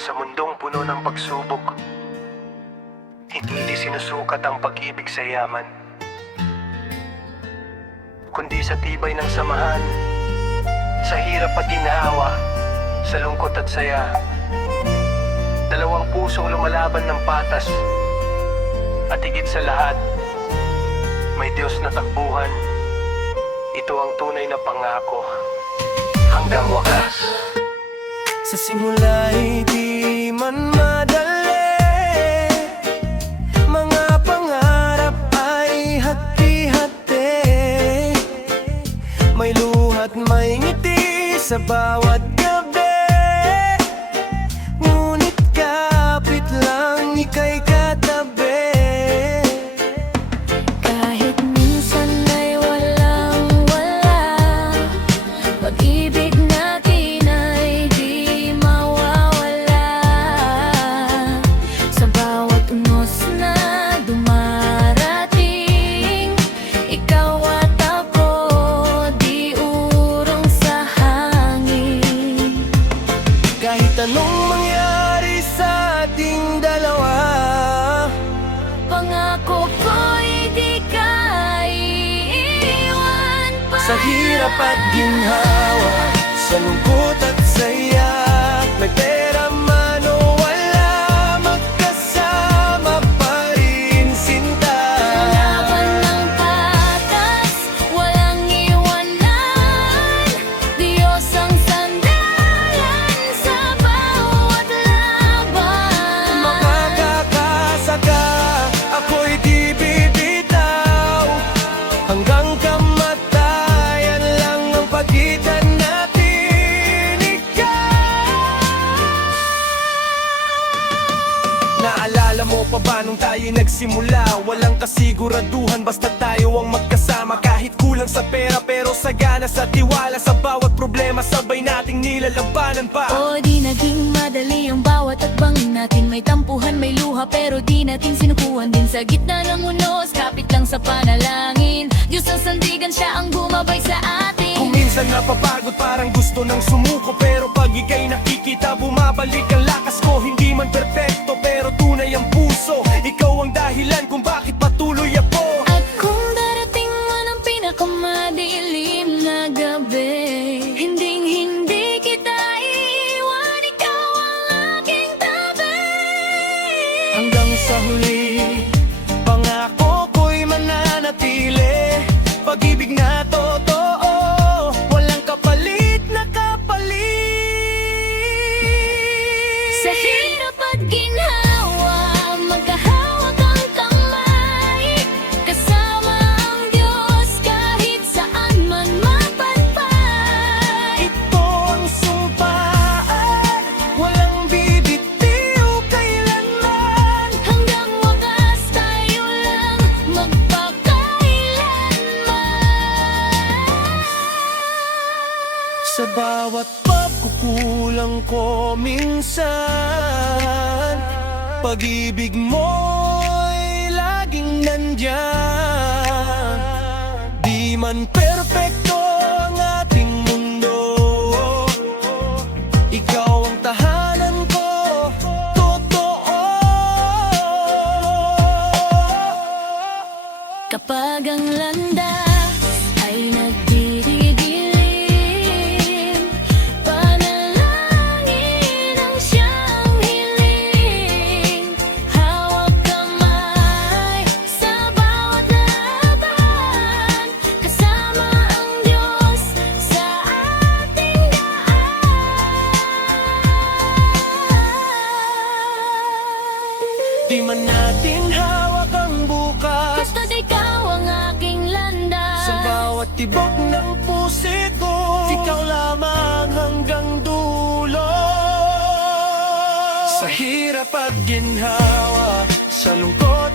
Sa mundong puno ng pagsubok, hindi sinusukat ang pag-ibig sa yaman, kundi sa tibay ng samahan, sa hirap at ginhawa, sa lungkot at saya. Dalawang pusong lumalaban ng patas, at higit sa lahat, may Diyos na takbuhan. Ito ang tunay na pangako, hanggang wakas. Sa simula'y di man madali, mga pangarap ay hati-hati. May luha't may ngiti sa bawat gabi, ngunit kapit lang ika'y katabi. Kahit minsan ay walang-wala, pag-ibig natin ay di mawawala. Sa bawat unos na dumarating, ikaw at ako di urong sa hangin. Kahit anong mangyari sa ating dalawa, Pangako ko'y di ka iiwan pa. sa hirap at ginhawa, sa lungkot at saya, may pera man o wala, magkasama pa rin sinta. Laban ng patas, walang iwanan, Diyos ang sandalan sa bawat laban. Makakakasaka, ako'y di bibitaw, hanggang kamatayan lang ang pagitan natin, ikaw. Naalala mo pa ba nung tayo'y nagsimula? Walang kasiguraduhan, basta tayo ang magkasama. Kahit kulang sa pera pero sagana sa tiwala, sa bawat problema sabay nating nilalabanan pa. O di naging madali ang bawat akbang natin. May tampuhan, may luha, pero di natin sinukuhan din. Sa gitna ng unos, kapit lang sa panalangin, Diyos ang sandigan, siya ang bumabay sa atin. Kung minsan napapagod, parang gusto nang sumuko, pero pag ika'y nakikita, bumabalik ang lakas ko. Hindi man perpekto, pero tunay ang puso. Ikaw ang dahilan kung bakit patuloy ako. At kung darating man ang pinakamadilim na gabi, hinding-hindi kita iiwan, ikaw ang aking tabi. Hanggang sa huli, pangako ko'y mananatili. Pag-ibig na totoo, walang kapalit na kapalit. Sa hirap at ginhawa, magkahawak ang kamay, kasama ang Diyos kahit saan man mapadpad. Ito ang sumpaan, walang bibitiw kailanman. Hanggang wakas tayo lang magpakailanman. Sa bawat pagkukulang ko minsan, pag-ibig mo'y laging nandyan. Di man perpekto ang ating mundo, ikaw ang tahanan ko, totoo. Kapag ang landas ay nagdidilim, panalangin ang siyang hiling. Hawak kamay sa bawat laban, kasama ang Diyos sa ating daan. Di man natin hawak ang bukas, Basta't ikaw ang aking landas. sa bawat tibok ng pusit ko, ikaw lamang hanggang dulo. Sa hirap at ginhawa, sa lungkot